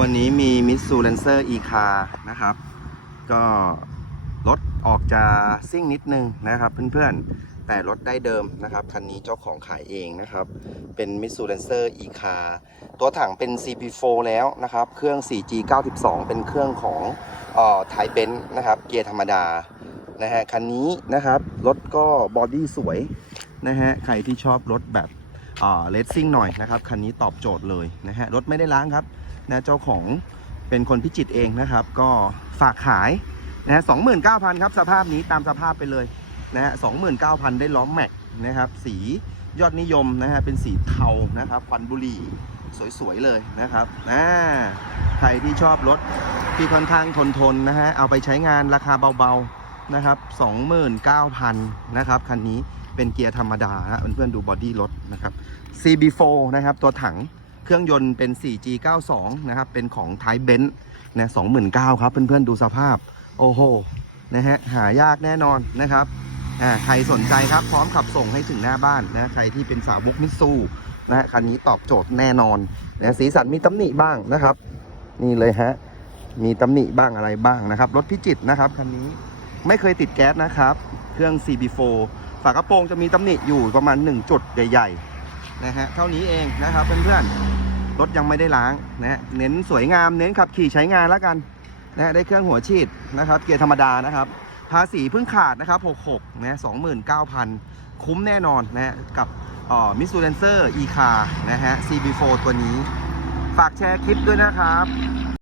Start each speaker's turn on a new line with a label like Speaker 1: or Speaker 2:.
Speaker 1: วันนี้มีมิตซูเลนเซอร์อีคานะครับ ก็รถออกจะซิ่งนิดนึงนะครับเพื่อนๆ แต่รถได้เดิมนะครับ คันนี้เจ้าของขายเองนะครับ เป็นมิตซูเลนเซอร์อีคาตัวถังเป็น CP4 แล้วนะครับ เครื่อง 4G 92 เป็นเครื่องของเอ่อไทเบนนะครับ เกียร์ธรรมดานะฮะคันนี้นะครับ รถก็บอดี้สวยนะฮะใครที่ชอบรถแบบเลสซิ่งหน่อยนะครับ คันนี้ตอบโจทย์เลยนะฮะรถไม่ได้ล้างครับ นะเจ้าของเป็นคนพิจิตเองนะครับ ก็ฝากขายนะสองหมื่นเก้าพันครับสภาพนี้ตามสภาพไปเลยนะฮะสองหมื่นเก้าพันได้ล้อมแม็กนะครับ สียอดนิยมนะฮะเป็นสีเทานะครับควันบุหรี่สวยๆเลยนะครับอ่าใครที่ชอบรถที่ค่อนข้างทนทนๆนะฮะเอาไปใช้งานราคาเบาๆนะครับ29,000นะครับคันนี้เป็นเกียร์ธรรมดาฮะเพื่อนๆดูบอดี้รถนะครับ CB4 นะครับตัวถัง เครื่องยนต์เป็น 4G 92นะครับ เป็นของ t y p e b e n z นะ29,000ครับ เพื่อนๆดูสภาพ โอ้โห นะฮะ หายากแน่นอนนะครับ อ่า ใครสนใจครับ พร้อมขับส่งให้ถึงหน้าบ้านนะ ใครที่เป็นสาวกมิซูนะคันนี้ตอบโจทย์แน่นอนนะสีสันมีตำหนิบ้างนะครับ นี่เลยฮะ มีตำหนิบ้างอะไรบ้างนะครับ รถพิจิตนะครับคันนี้ ไม่เคยติดแก๊สนะครับ เครื่อง CB4 ฝากระโปรงจะมีตำหนิอยู่ประมาณ 1 จุดใหญ่ๆ นะฮะเท่านี้เองนะครับเพื่อนๆรถยังไม่ได้ล้างนะฮะเน้นสวยงามเน้นขับขี่ใช้งานแล้วกันนะฮะได้เครื่องหัวฉีดนะครับ เกียร์ธรรมดานะครับภาษีเพิ่งขาดนะครับ 66นะ29,000คุ้มแน่นอนนะฮะกับมิสซูเลนเซอร์อีคานะฮะ CB4 ตัวนี้ ฝากแชร์คลิปด้วยนะครับ